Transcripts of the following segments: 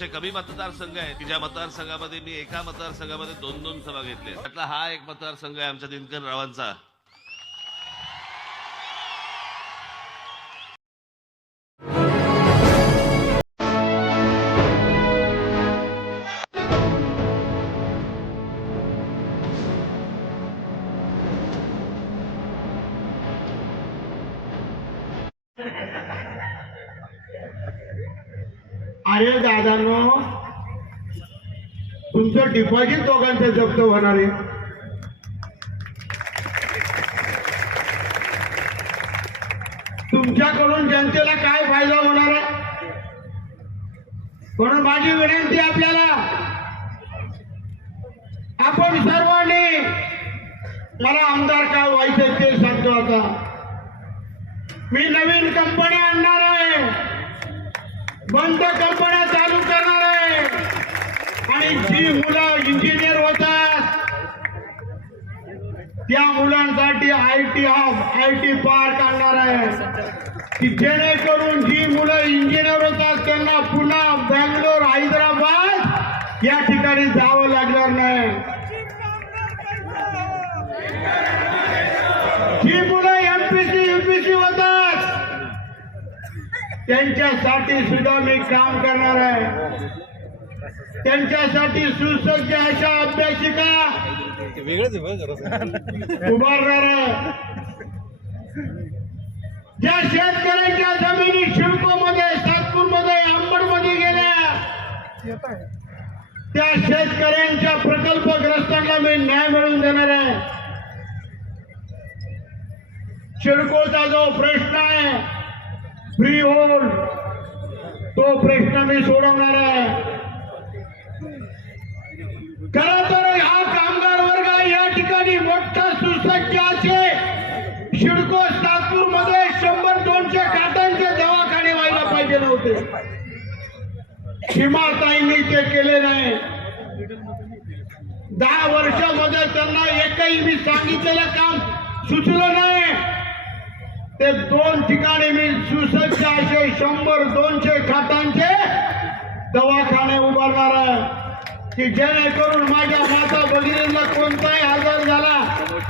असे कमी मतदारसंघ आहेत की ज्या मतदारसंघामध्ये मी एका मतदारसंघामध्ये दोन दोन सभा घेतल्या त्यातला हा एक मतदारसंघ आहे आमच्या दिनकर रावांचा. अरे दादानो तुमचं डिपॉझिट दोघांचं जप्त होणार आहे. तुमच्याकडून जनतेला काय फायदा होणार आहे? म्हणून माझी विनंती आपल्याला आपण सर्वांनी मला आमदार का व्हायचं ते सांगतो आता. मी नवीन कंपन्या आणणार आहे. बंद कंपन्या चालू करणार आहे आणि जी मुलं इंजिनियर होतात त्या मुलांसाठी I T hub I T park आणणार आहे की जेणेकरून जी मुलं इंजिनियर होतात त्यांना पुन्हा बँगलोर हैदराबाद या ठिकाणी जावं लागणार नाही. त्यांच्यासाठी सुद्धा मी काम करणार आहे. त्यांच्यासाठी सुसज्ज अशा अभ्यासिका उभारणार आहे. ज्या शेतकऱ्यांच्या जमिनी शिडकोमध्ये सातपूरमध्ये अंबडमध्ये गेल्या त्या शेतकऱ्यांच्या प्रकल्पग्रस्तांना मी न्याय मिळवून देणार आहे. शिडकोचा जो प्रश्न आहे फ्री होल तो प्रश्न मी सोडवणार आहे. खर तर हा कामगार वर्ग या ठिकाणी मोठा सुसज्ज असे शिडको नागपूरमध्ये शंभर दोनशे खाटांचे दवाखाने व्हायला पाहिजे नव्हते. सीमाताईंनी ते केले नाही. दहा वर्षामध्ये त्यांना एकही मी सांगितलेलं काम सुचलं नाही. ते दोन ठिकाणी मी सुसज्ज असे शंभर दोनशे खाटांचे दवाखाने उभारणार आहे. की जेणेकरून माझ्या माता भगिनींना कोणताही आजार झाला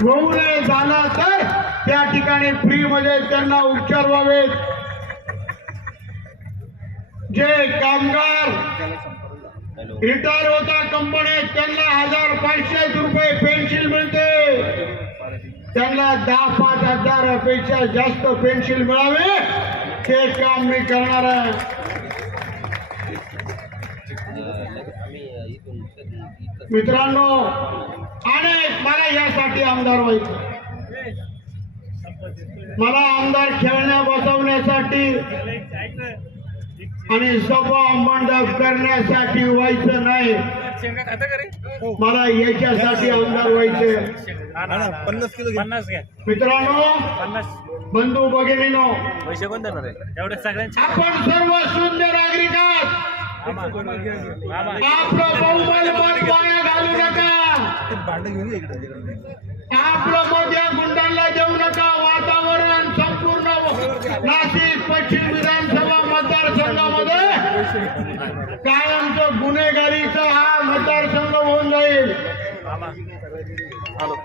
होऊ नये झाला तर त्या ठिकाणी फ्री मध्ये त्यांना उपचार व्हावेत जे कामगार रिटायर होता कंपनीत त्यांना हजार पाचशे रुपये पेन्शन मिळते. त्यांना दहा पाच हजारापेक्षा जास्त पेन्सिल मिळावे. ते काम मी करणार आहे. मित्रांनो अनेक मला यासाठी आमदार व्हायचं. मला आमदार खेळण्या बसवण्यासाठी आणि सभा मंडप करण्यासाठी व्हायचं नाही. मला याच्यासाठी आमदार व्हायचे. पन्नास किलो पन्नास घ्या. मित्रांनो पन्नास. बंधू भगिनीनो पैसे कोण देणार आहे? एवढे सगळ्यांचे. आपण सर्व शून्य नागरिक आपलं घालू नका. घेऊन मत या गुंडांना देऊ नका. वातावरण संपूर्ण नाशिक पश्चिम विधानसभा मतदारसंघामध्ये कायमचं गुन्हेगारीचा हा मतदारसंघ होऊन जाईल?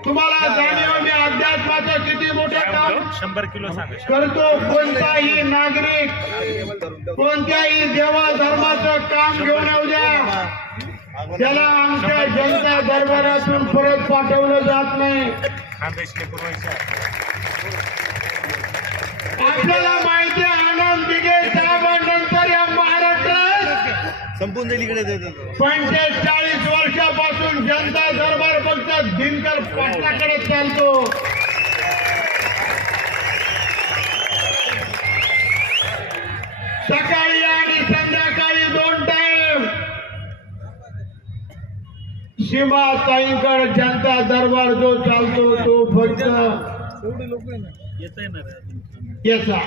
तुम्हाला जाणीव मी अध्यात्माचं किती मोठं काम शंभर किलो करतो. कोणताही नागरिक कोणत्याही देवा धर्माचं काम घेऊन येऊ द्या. त्याला आमच्या जनता दरबारातून परत पाठवलं जात नाही. आपल्याला संपून जाईल इकडे पंचेचाळीस वर्षापासून जनता दरबार फक्त दिनकर पाटलाकडे चालतो. सकाळी आणि संध्याकाळी दोन टाइम सीमा ताईंकर जनता दरबार जो चालतो तो फक्त येत आहे ना. याचा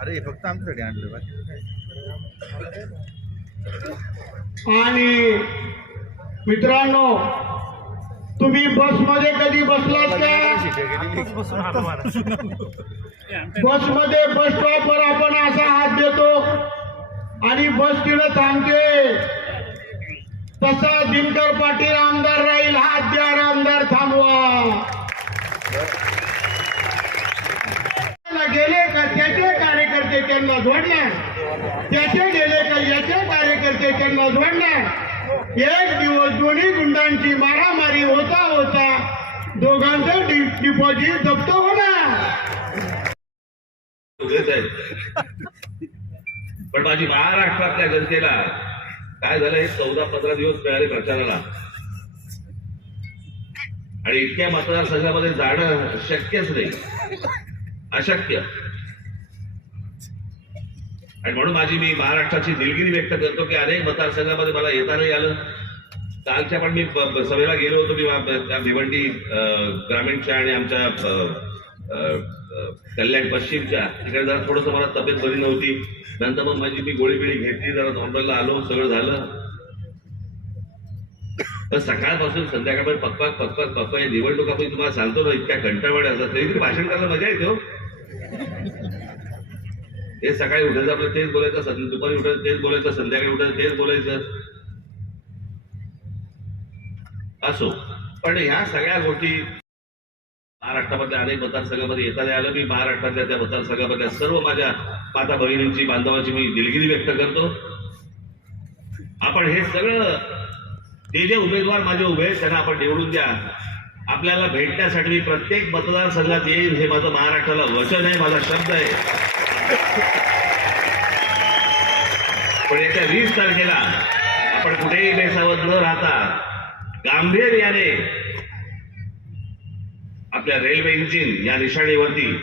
अरे फक्त आमच्यासाठी आणलं आणि मित्रांनो तुम्ही बसमध्ये कधी बसलात का? बसमध्ये बस स्टॉपवर आपण असा हात देतो आणि बस तिथं थांबते. तसा दिनकर पाटील आमदार राहील. हात द्या आमदार थांबवा. त्याला गेले का? त्याचे कार्यकर्ते त्यांना जोडणार. त्याचे गेले का? याचे कार्यकर्ते त्यांना जोडणार. एक दिवस दोन्ही गुंडांची मारामारी होता होता दोघांचं डिपॉझिट जप्त होणार. पण माझी महाराष्ट्रातल्या जनतेला काय झालं हे चौदा पंधरा दिवस मिळाले प्रचाराला. आणि इतक्या मतदारसंघामध्ये जाणं शक्यच नाही. अशक्य. आणि म्हणून माझी मी महाराष्ट्राची दिलगिरी व्यक्त करतो की अनेक मतदारसंघामध्ये मला येता नाही आलं. कालच्या पण मी सभेला गेलो होतो मी त्या भिवंडी ग्रामीणच्या आणि आमच्या कल्याण पश्चिमच्या तिकडे जरा थोडंसं मला तब्येत बरी नव्हती. नंतर मग माझी मी गोळी बिळी घेतली जरा नॉर्मलला आलो सगळं झालं. तर सकाळपासून संध्याकाळपर्यंत पक्का पक्का पक्का या निवडणुका पण तुम्हाला सांगतो ना इतक्या कंटाळवाड्या असतात. तरी तरी भाषण करायला मजा येते हो. हे सकाळी उठायचं आपलं तेच बोलायचं दुपारी उठायचं तेच बोलायचं संध्याकाळी उठायचं तेच बोलायचं. असो. पण ह्या सगळ्या गोष्टी महाराष्ट्रामधल्या अनेक मतदारसंघामध्ये येता नाही आलं. मी महाराष्ट्रातल्या त्या मतदारसंघामधल्या सर्व माझ्या माता भगिनींची बांधवांची मी दिलगिरी व्यक्त करतो. आपण हे सगळं ते जे उमेदवार माझे उभे आहेत त्यांना आपण निवडून द्या. आपल्याला भेटण्यासाठी मी प्रत्येक मतदारसंघात येईल हे माझं महाराष्ट्राला वचन आहे माझा शब्द आहे. पण येत्या वीस तारखेला आपण कुठेही बेसावत न राहता गांभीर्याने आपल्या रेल्वे इंजिन या निशाणीवरती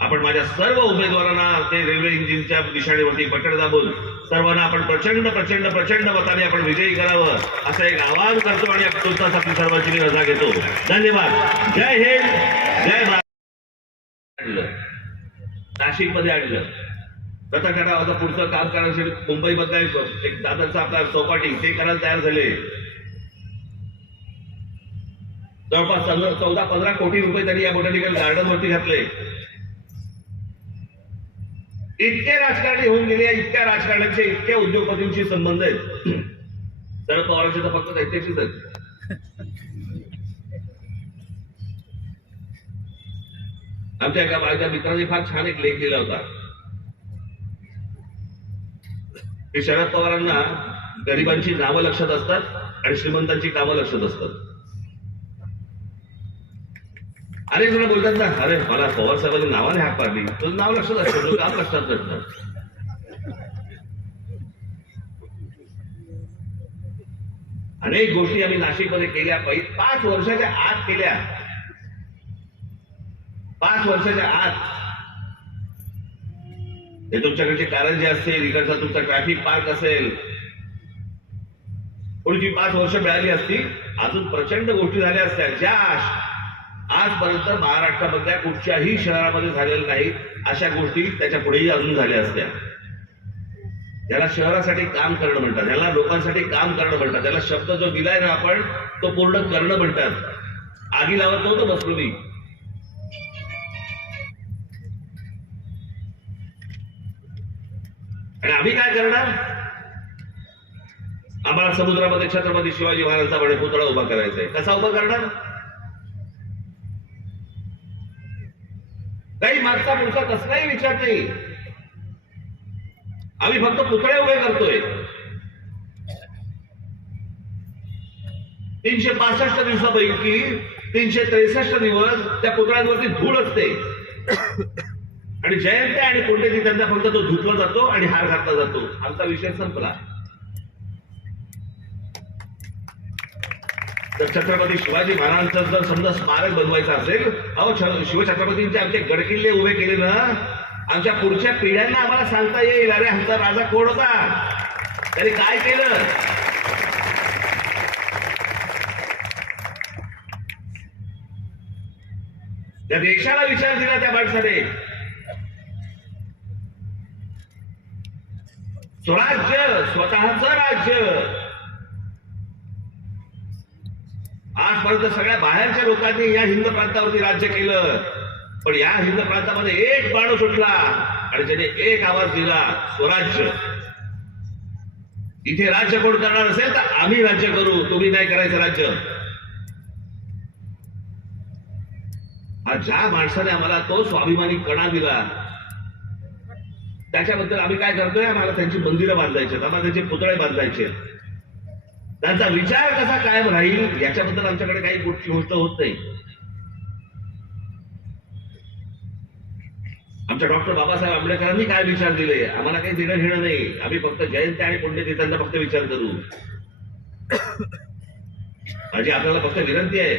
आपण माझ्या सर्व उमेदवारांना ते रेल्वे इंजिनच्या निशाणीवरती बटण दाबून सर्वांना आपण प्रचंड प्रचंड प्रचंड मताने आपण विजयी करावं असं एक आवाहन करतो आणि तुमचा आपली सर्वांची रजा घेतो. धन्यवाद. जय हिंद. जय भारत. नाशिकमध्ये आणलं. रथा आता पुढचं काम करण्यासाठी मुंबई एक एक दादरचा आपला चौपाटी ते करायला तयार झाले. जवळपास चौदा पंधरा कोटी रुपये त्यांनी या बोटॅनिकल गार्डन वरती घातले. इतके राजकारणी होऊन गेले इतक्या राजकारणाचे इतक्या उद्योगपतींशी संबंध आहेत. शरद पवारांचे तर फक्त त्यांच्याशीच आहेत. आमच्या एका माझ्या मित्राने फार छान एक लेख लिहिला होता. हे शरद पवारांना गरिबांची नावं लक्षात असतात आणि श्रीमंतांची कामं लक्षात असतात. अनेक जण बोलतात ना अरे मला पवार साहेबांनी नावाने हाक पाडली तुझं नाव लक्षात असतं काम लक्षात नसतं. अनेक गोष्टी आम्ही नाशिकमध्ये केल्या पाहिजे पाच वर्षाच्या आत केल्या. पाच वर्षाच्या आत. हे तुमच्याकडचे कारंजे असतील इकडचा तुमचा ट्रॅफिक पार्क असेल पुढची पाच वर्ष मिळाली असती अजून प्रचंड गोष्टी झाल्या असत्या. ज्या आजपर्यंत महाराष्ट्रामधल्या कुठच्याही शहरामध्ये झालेल्या नाहीत अशा गोष्टी त्याच्या पुढेही अजून झाल्या असत्या. त्याला शहरासाठी काम करणं म्हणतात त्याला लोकांसाठी काम करणं म्हणतात त्याला शब्द जो दिलाय ना आपण तो पूर्ण करणं म्हणतात. आगी लावत नव्हतं बसलो मी. आम्ही काय करणार? आम्हाला समुद्रामध्ये छत्रपती शिवाजी महाराजांचा म्हणे पुतळा उभा करायचा आहे कसा उभा करणार? काही मागचा पुढचा कसलाही विचार नाही. आम्ही फक्त पुतळे उभे करतोय. तीनशे पासष्ट दिवसापैकी तीनशे त्रेसष्ट दिवस त्या पुतळ्यांवरती धूळ असते. आणि जयंती आणि कोणत्याही त्यांना फक्त तो धुतला जातो आणि हार घातला जातो. आमचा विषय संपला. तर छत्रपती शिवाजी महाराजांचं जर समजा स्मारक बनवायचं असेल अहो शिवछत्रपतींचे आमचे गडकिल्ले उभे केले ना आमच्या पुढच्या पिढ्यांना आम्हाला सांगता येईल. अरे आमचा राजा कोण होता? त्याने काय केलं? त्या देशाला विचार दिला त्या माणसाने. स्वराज्य स्वतःच राज्य. आजपर्यंत सगळ्या बाहेरच्या लोकांनी या हिंद प्रांतावरती राज्य केलं. पण या हिंद प्रांतामध्ये एक माणूस उठला आणि त्याने एक आवाज दिला स्वराज्य. इथे राज्य कोण करणार असेल तर आम्ही राज्य करू. तुम्ही नाही करायचं राज्य. ज्या माणसाने आम्हाला तो स्वाभिमानी कणा दिला त्याच्याबद्दल आम्ही काय करतोय? आम्हाला त्यांची मंदिरं बांधायची आहेत, आम्हाला त्यांचे पुतळे बांधायचे आहेत. त्यांचा विचार कसा कायम राहील याच्याबद्दल आमच्याकडे काही गोष्टी गोष्ट होत नाही. आमच्या डॉक्टर बाबासाहेब आंबेडकरांनी काय विचार दिले? आम्हाला काही देणं घेणं नाही. आम्ही फक्त जयंती आणि पुण्यतिथ्यांचा फक्त विचार करू. म्हणजे आपल्याला फक्त विनंती आहे.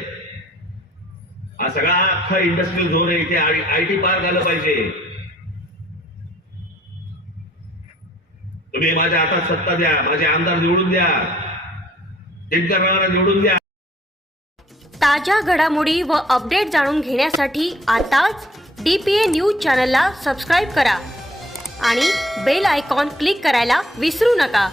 हा सगळा अख्खा इंडस्ट्रियल झोन आहे इथे आय टी पार्क आलं पाहिजे. तुम्ही माझ्या हातात सत्ता द्या माझे आमदार निवडून द्या. जिंकणारा निवडून द्या. ताज्या घडामोडी व अपडेट जाणून घेण्यासाठी आताच डी पी ए न्यूज चॅनलला सबस्क्राईब करा आणि बेल आयकॉन क्लिक करायला विसरू नका.